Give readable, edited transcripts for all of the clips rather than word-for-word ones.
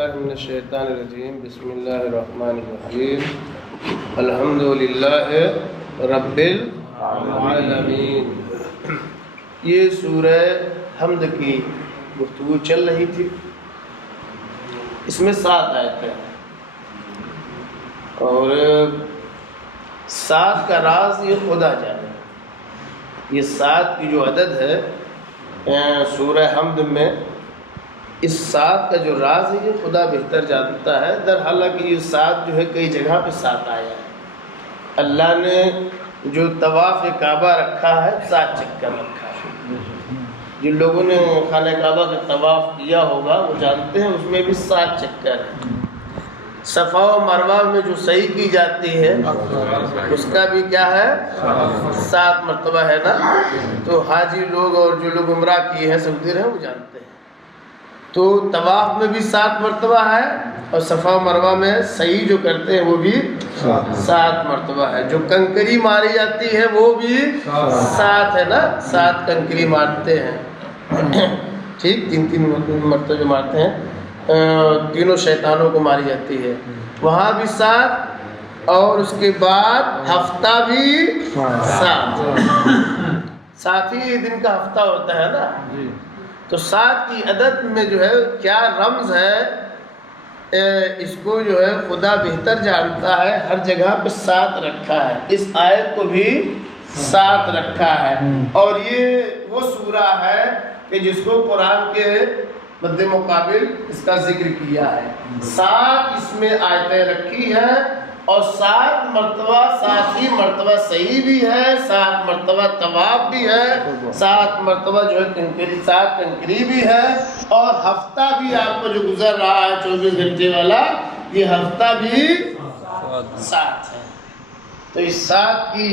باللہ من الشیطان الرجیم بسم اللہ الرحمن الرحیم الحمدللہ رب العالمین۔ یہ سورہ حمد کی گفتگو چل رہی تھی، اس میں 7 آیتیں ہیں اور 7 کا راز یہ خدا جانے۔ یہ 7 کی جو عدد ہے سورہ حمد میں، اس 7 کا جو راز ہے یہ خدا بہتر جانتا ہے۔ در حالانکہ یہ 7 جو ہے کئی جگہ پہ 7 آیا ہے۔ اللہ نے جو طواف کعبہ رکھا ہے 7 چکر رکھا ہے۔ جن لوگوں نے خانہ کعبہ کا طواف کیا ہوگا وہ جانتے ہیں اس میں بھی 7 چکر ہیں۔ صفا و مروہ میں جو سعی کی جاتی ہے اس کا بھی کیا ہے 7 مرتبہ ہے نا۔ تو حاجی لوگ اور جو لوگ عمرہ کیے ہیں سعودی رہے وہ جانتے ہیں۔ تو طواف میں بھی 7 مرتبہ ہے اور صفا و مروہ میں سعی جو کرتے ہیں وہ بھی 7 مرتبہ ہے۔ جو کنکری ماری جاتی ہے وہ بھی 7 ہے نا، 7 کنکری مارتے ہیں ٹھیک، 3 مرتبہ مارتے ہیں، تینوں شیطانوں کو ماری جاتی ہے، وہاں بھی 7 اور اس کے بعد ہفتہ بھی 7 ہی دن کا ہفتہ ہوتا ہے نا۔ تو 7 کی عدد میں جو ہے کیا رمز ہے اس کو جو ہے خدا بہتر جانتا ہے۔ ہر جگہ پہ 7 رکھا ہے، اس آیت کو بھی 7 رکھا ہے۔ اور یہ وہ سورہ ہے کہ جس کو قرآن کے مد مقابل اس کا ذکر کیا ہے۔ 7 اس میں آیتیں رکھی ہیں اور 7 مرتبہ 7 ہی مرتبہ صحیح بھی ہے، 7 مرتبہ طواف بھی ہے، 7 مرتبہ جو ہے 7 کنکری بھی ہے، اور ہفتہ بھی آپ کو جو گزر رہا ہے 24 گھنٹے والا، یہ ہفتہ بھی 7 ہے۔ تو اس 7 کی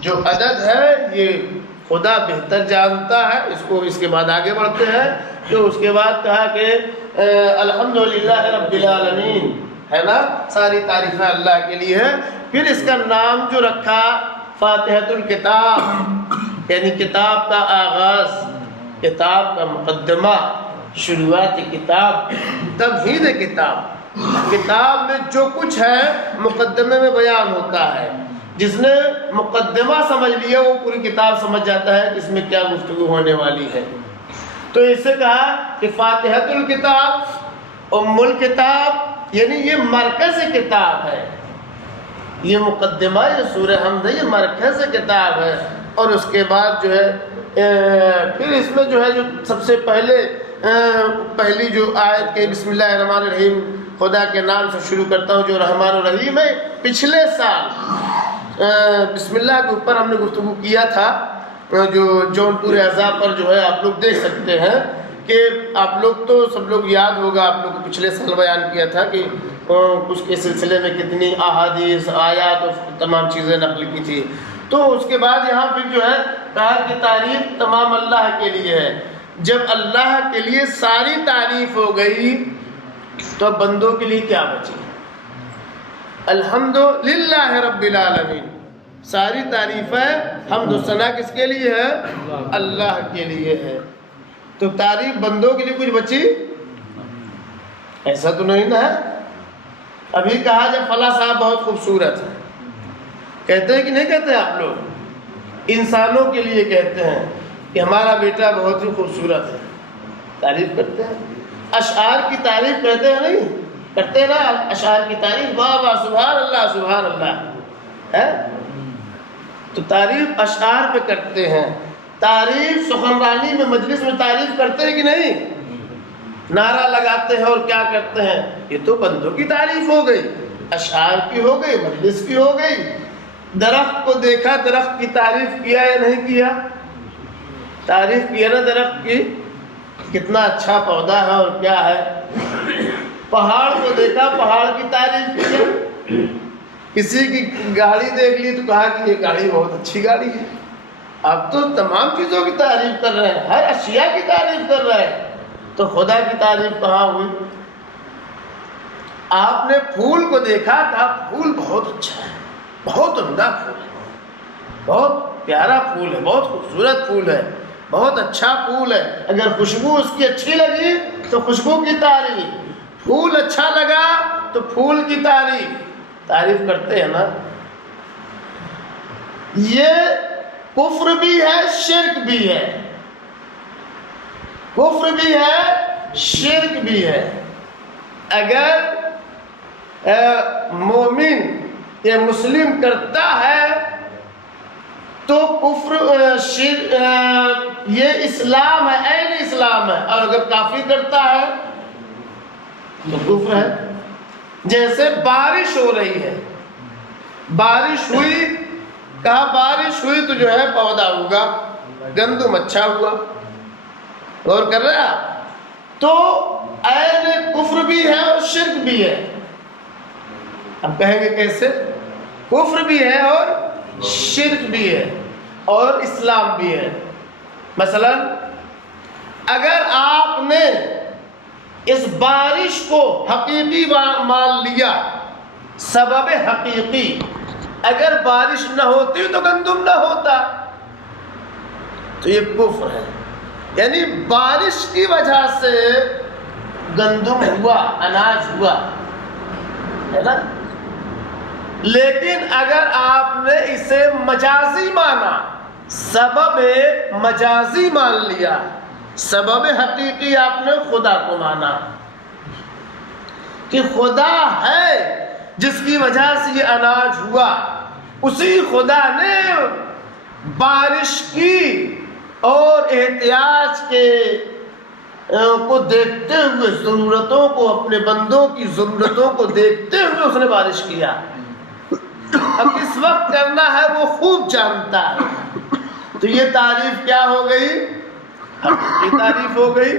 جو عدد ہے یہ خدا بہتر جانتا ہے۔ اس کے بعد آگے بڑھتے ہیں تو اس کے بعد کہا کہ الحمدللہ رب العالمین ہے نا، ساری تعریفیں اللہ کے لیے ہے۔ پھر اس کا نام جو رکھا فاتحۃ الکتاب، یعنی کتاب کا آغاز، کتاب کا مقدمہ، شروعات کتاب، تمہید کتاب۔ کتاب میں جو کچھ ہے مقدمے میں بیان ہوتا ہے۔ جس نے مقدمہ سمجھ لیا وہ پوری کتاب سمجھ جاتا ہے کہ اس میں کیا گفتگو ہونے والی ہے۔ تو اس سے کہا کہ فاتحۃ الکتاب، ام الکتاب، یعنی یہ مرکز کتاب ہے۔ یہ مقدمہ، یہ سورہ حمد ہے، یہ مرکز کتاب ہے۔ اور اس کے بعد جو ہے پھر اس میں جو ہے جو سب سے پہلی جو آیت کے بسم اللہ الرحمن الرحیم، خدا کے نام سے شروع کرتا ہوں جو رحمان الرحیم ہے۔ پچھلے سال بسم اللہ کے اوپر ہم نے گفتگو کیا تھا، جو جونپور عذاب پر جو ہے آپ لوگ دیکھ سکتے ہیں کہ آپ لوگ تو سب لوگ یاد ہوگا، آپ لوگ کو پچھلے سال بیان کیا تھا کہ اس کے سلسلے میں کتنی احادیث، آیات اور تمام چیزیں نقل کی تھی۔ تو اس کے بعد یہاں پھر جو ہے کہا کہ تعریف تمام اللہ کے لیے ہے۔ جب اللہ کے لیے ساری تعریف ہو گئی تو اب بندوں کے لیے کیا بچی؟ الحمدللہ رب العالمین، ساری تعریفیں حمد و ثنا کس کے لیے ہے؟ اللہ کے لیے ہے۔ تو تعریف بندوں کے لیے کچھ بچی؟ ایسا تو نہیں نا ہے۔ ابھی کہا جب فلاں صاحب بہت خوبصورت ہے، کہتے ہیں کہ نہیں کہتے آپ لوگ؟ انسانوں کے لیے کہتے ہیں کہ ہمارا بیٹا بہت ہی خوبصورت ہے، تعریف کرتے ہیں۔ اشعار کی تعریف کہتے ہیں نہیں کرتے ہیں نا، اشعار کی تعریف، واہ واہ سبحان اللہ سبحان اللہ ہے۔ تو تعریف اشعار پہ کرتے ہیں۔ تعریف سخنرانی میں مجلس میں تعریف کرتے ہیں کہ نہیں؟ نعرہ لگاتے ہیں اور کیا کرتے ہیں؟ یہ تو بندوں کی تعریف ہو گئی، اشعار کی ہو گئی، مجلس کی ہو گئی۔ درخت کو دیکھا، درخت کی تعریف کیا یا نہیں کیا؟ تعریف کیا نا درخت کی، کتنا اچھا پودا ہے اور کیا ہے۔ پہاڑ کو دیکھا، پہاڑ کی تعریف کیا۔ کسی کی گاڑی دیکھ لی تو کہا کہ یہ گاڑی بہت اچھی گاڑی ہے۔ اب تو تمام چیزوں کی تعریف کر رہے ہیں، ہر اشیاء کی تعریف کر رہے ہیں۔ تو خدا کی تعریف کہاں ہوئی؟ آپ نے پھول کو دیکھا، کہا پھول بہت اچھا ہے، بہت عمدہ پھول ہے، بہت پیارا پھول ہے، بہت خوبصورت پھول ہے، بہت اچھا پھول ہے۔ اگر خوشبو اس کی اچھی لگی تو خوشبو کی تعریف، پھول اچھا لگا تو پھول کی تعریف کرتے ہیں نا. یہ کفر بھی ہے شرک بھی ہے، کفر بھی ہے شرک بھی ہے. اگر مومن یہ مسلم کرتا ہے تو کفر شرک یہ اسلام ہے، عین اسلام ہے. اور اگر کافر کرتا ہے تو کفر ہے. جیسے بارش ہو رہی ہے، بارش ہوئی، کہا بارش ہوئی تو جو ہے پودا ہوگا، گندم اچھا ہوا. غور کر رہے آپ؟ تو عین کفر بھی ہے اور شرک بھی ہے. اب کہیں گے کیسے؟ کفر بھی ہے اور شرک بھی ہے اور اسلام بھی ہے. مثلا اگر آپ نے اس بارش کو حقیقی مان لیا، سبب حقیقی، اگر بارش نہ ہوتی تو گندم نہ ہوتا، تو یہ کفر ہے. یعنی بارش کی وجہ سے گندم ہوا، اناج ہوا، ہے نا. لیکن اگر آپ نے اسے مجازی مانا، سبب مجازی مان لیا، سبب حقیقی آپ نے خدا کو مانا کہ خدا ہے جس کی وجہ سے یہ اناج ہوا، اسی خدا نے بارش کی اور احتیاج کو دیکھتے ہوئے، ضرورتوں کو، اپنے بندوں کی ضرورتوں کو دیکھتے ہوئے اس نے بارش کیا. اب اس وقت کرنا ہے وہ خوب جانتا ہے. تو یہ تعریف کیا ہو گئی؟ یہ تعریف ہو گئی.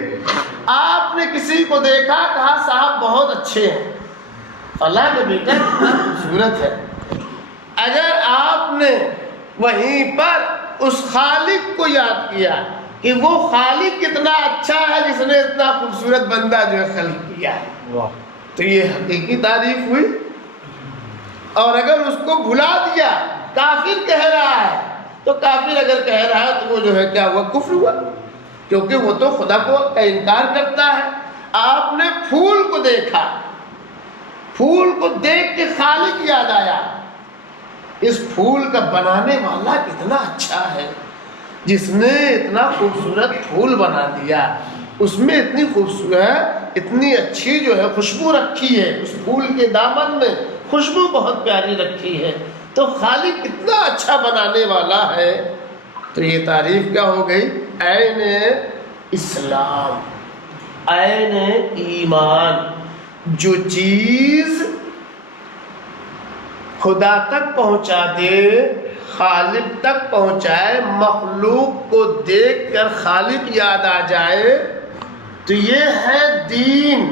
آپ نے کسی کو دیکھا، کہا صاحب بہت اچھے ہیں، اللہ کے بیٹا کتنا خوبصورت ہے. اگر آپ نے وہیں پر اس خالق کو یاد کیا کہ وہ خالق کتنا اچھا ہے جس نے اتنا خوبصورت بندہ جو ہے خلق کیا ہے، تو یہ حقیقی تعریف ہوئی. اور اگر اس کو بھلا دیا، کافر کہہ رہا ہے، تو کافر اگر کہہ رہا ہے تو وہ جو ہے کیا ہوا؟ کفر ہوا، کیونکہ وہ تو خدا کو کا انکار کرتا ہے. آپ نے پھول کو دیکھا، پھول کو دیکھ کے خالق یاد آیا، اس پھول کا بنانے والا کتنا اچھا ہے، جس نے اتنا خوبصورت پھول بنا دیا، اس میں اتنی خوبصورت، اتنی اچھی جو ہے خوشبو رکھی ہے، اس پھول کے دامن میں خوشبو بہت پیاری رکھی ہے، تو خالق کتنا اچھا بنانے والا ہے. تو یہ تعریف کیا ہو گئی؟ عین اسلام، عین ایمان. جو چیز خدا تک پہنچا دے، خالق تک پہنچائے، مخلوق کو دیکھ کر خالق یاد آ جائے، تو یہ ہے دین،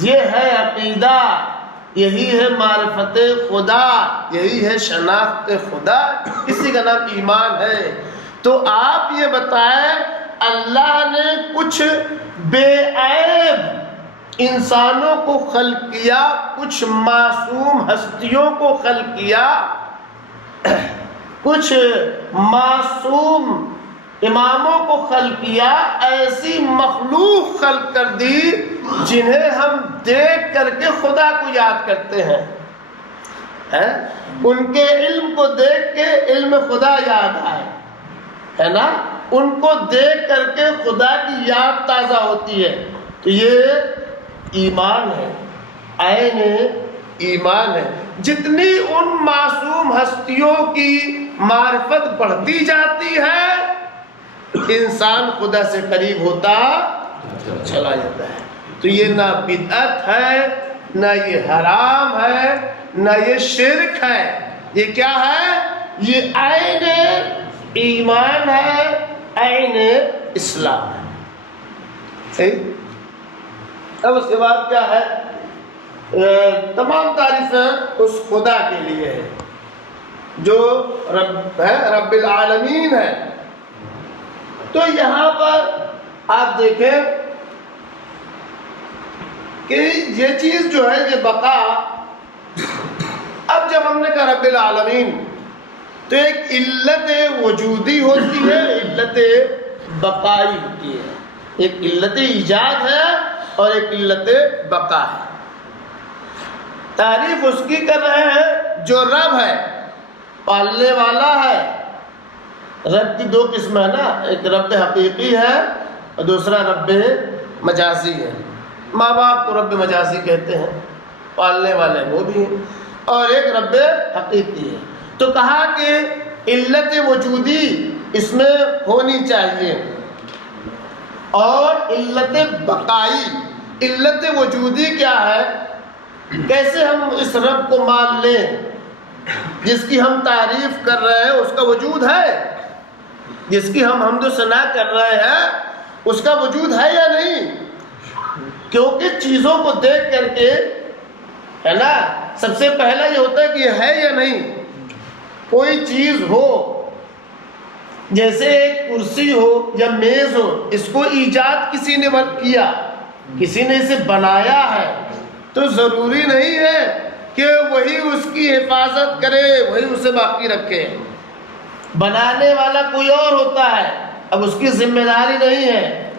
یہ ہے عقیدہ، یہی ہے معرفت خدا، یہی ہے شناخت خدا، اسی کا نام ایمان ہے. تو آپ یہ بتائیں، اللہ نے کچھ بے عیب انسانوں کو خلق کیا، کچھ معصوم ہستیوں کو خلق کیا، کچھ معصوم اماموں کو خلق کیا، ایسی مخلوق خلق کر دی جنہیں ہم دیکھ کر کے خدا کو یاد کرتے ہیں. ان کے علم کو دیکھ کے علم خدا یاد آئے، ہے نا، ان کو دیکھ کر کے خدا کی یاد تازہ ہوتی ہے. تو یہ ایمان ہے، عین ایمان ہے. جتنی ان معصوم ہستیوں کی معرفت بڑھتی جاتی ہے، انسان خدا سے قریب ہوتا چلا جاتا ہے. تو یہ نہ بدعت ہے، نہ یہ حرام ہے، نہ یہ شرک ہے. یہ کیا ہے؟ یہ عین ایمان ہے، عین اسلام ہے. صحیح. اب اس کے بعد کیا ہے؟ تمام تعریفیں اس خدا کے لیے ہے جو رب ہے، رب العالمین ہے. تو یہاں پر آپ دیکھیں کہ یہ چیز جو ہے، یہ بقا، اب جب ہم نے کہا رب العالمین تو ایک علت وجودی ہوتی ہے، علت بقائی ہوتی ہے. ایک علت ایجاد ہے اور ایک علت بقا ہے۔ تعریف اس کی کر رہے ہیں جو رب ہے، پالنے والا ہے۔ رب کی دو قسم ہے نا، ایک رب حقیقی ہے اور دوسرا رب مجازی ہے۔ ماں باپ کو رب مجازی کہتے ہیں، پالنے والے وہ بھی ہیں، اور ایک رب حقیقی ہے۔ تو کہا کہ علت وجودی اس میں ہونی چاہیے، اور علت بقائی۔ علت وجودی کیا ہے؟ کیسے ہم اس رب کو مان لیں جس کی ہم تعریف کر رہے ہیں اس کا وجود ہے، جس کی ہم حمد و ثنا کر رہے ہیں اس کا وجود ہے یا نہیں؟ کیونکہ چیزوں کو دیکھ کر کے ہے نا، سب سے پہلا یہ ہوتا ہے کہ یہ ہے یا نہیں۔ کوئی چیز ہو، جیسے ایک کرسی ہو یا میز ہو، اس کو ایجاد کسی نے کیا، کسی نے اسے بنایا ہے، تو ضروری نہیں ہے کہ وہی اس کی حفاظت کرے، وہی اسے باقی رکھے۔ بنانے والا کوئی اور ہوتا ہے، اب اس کی ذمہ داری نہیں ہے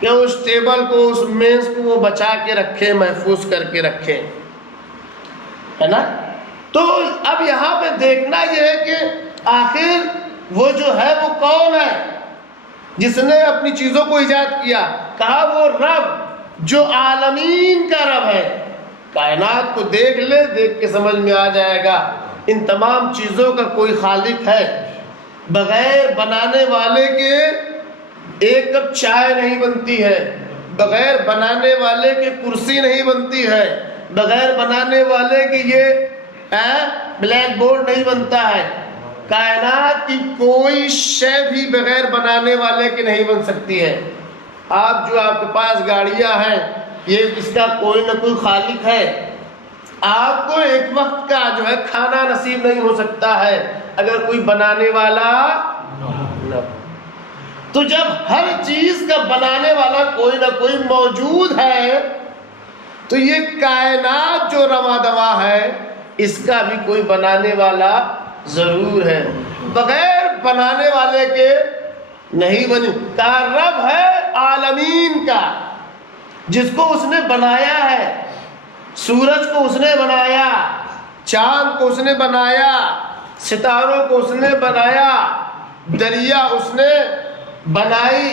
کہ اس ٹیبل کو، اس میز کو وہ بچا کے رکھے، محفوظ کر کے رکھے، ہے نا۔ تو اب یہاں پہ دیکھنا یہ ہے کہ آخر وہ جو ہے وہ کون ہے جس نے اپنی چیزوں کو ایجاد کیا؟ کہا وہ رب جو عالمین کا رب ہے۔ کائنات کو دیکھ لے، دیکھ کے سمجھ میں آ جائے گا ان تمام چیزوں کا کوئی خالق ہے۔ بغیر بنانے والے کے ایک کپ چائے نہیں بنتی ہے، بغیر بنانے والے کے کرسی نہیں بنتی ہے، بغیر بنانے والے کے یہ بلیک بورڈ نہیں بنتا ہے۔ کائنات کی کوئی شے بھی بغیر بنانے والے کے نہیں بن سکتی ہے۔ آپ جو آپ کے پاس گاڑیاں ہیں، یہ اس کا کوئی نہ کوئی خالق ہے۔ آپ کو ایک وقت کا جو ہے کھانا نصیب نہیں ہو سکتا ہے اگر کوئی بنانے والا نہ ہو۔ تو جب ہر چیز کا بنانے والا کوئی نہ کوئی موجود ہے، تو یہ کائنات جو رواں دواں ہے اس کا بھی کوئی بنانے والا ضرور ہے۔ بغیر بنانے والے کے نہیں بنی۔ کہا رب ہے عالمین کا، جس کو اس نے بنایا ہے۔ سورج کو اس نے بنایا، چاند کو اس نے بنایا، ستاروں کو اس نے بنایا، دریا اس نے بنائی،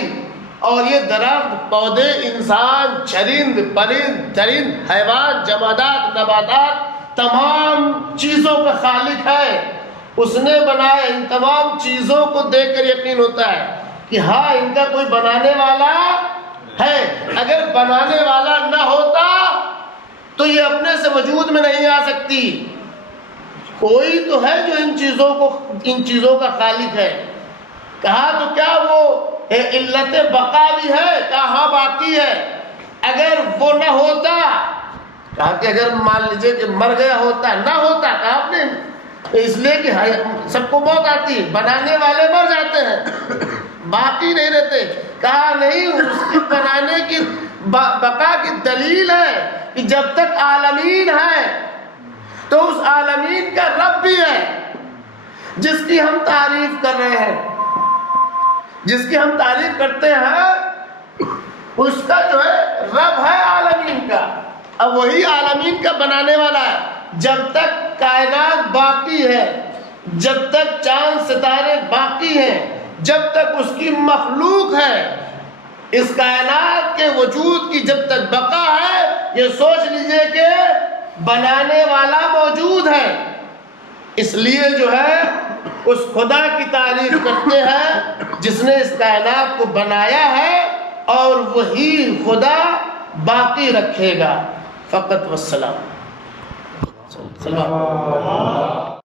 اور یہ درخت، پودے، انسان، چرند، پرند، درند، حیوان، جمادات، نباتات، تمام چیزوں کا خالق ہے، اس نے بنایا۔ ان تمام چیزوں کو دیکھ کر یقین ہوتا ہے کہ ہاں ان کا کوئی بنانے والا ہے۔ اگر بنانے والا نہ ہوتا تو یہ اپنے سے وجود میں نہیں آ سکتی۔ کوئی تو ہے جو ان چیزوں کا خالق ہے۔ کہا تو کیا وہ علت بقا بھی ہے؟ کہا ہاں باقی ہے۔ اگر وہ نہ ہوتا، کہا کہ اگر مان لیجئے کہ مر گیا ہوتا، نہ ہوتا، کہا آپ نے اس لیے کہ سب کو موت آتی، بنانے والے مر جاتے ہیں، باقی نہیں رہتے۔ کہا نہیں، اس کی بنانے کی بقا کی دلیل ہے کہ جب تک عالمین ہے تو اس عالمین کا رب بھی ہے، جس کی ہم تعریف کر رہے ہیں، جس کی ہم تعریف کرتے ہیں، اس کا جو ہے رب ہے عالمین کا۔ اب وہی عالمین کا بنانے والا ہے۔ جب تک کائنات باقی ہے، جب تک چاند ستارے باقی ہیں، جب تک اس کی مخلوق ہے، اس کائنات کے وجود کی جب تک بقا ہے، یہ سوچ لیجئے کہ بنانے والا موجود ہے۔ اس لیے جو ہے اس خدا کی تعریف کرتے ہیں جس نے اس کائنات کو بنایا ہے، اور وہی خدا باقی رکھے گا۔ فقط والسلام۔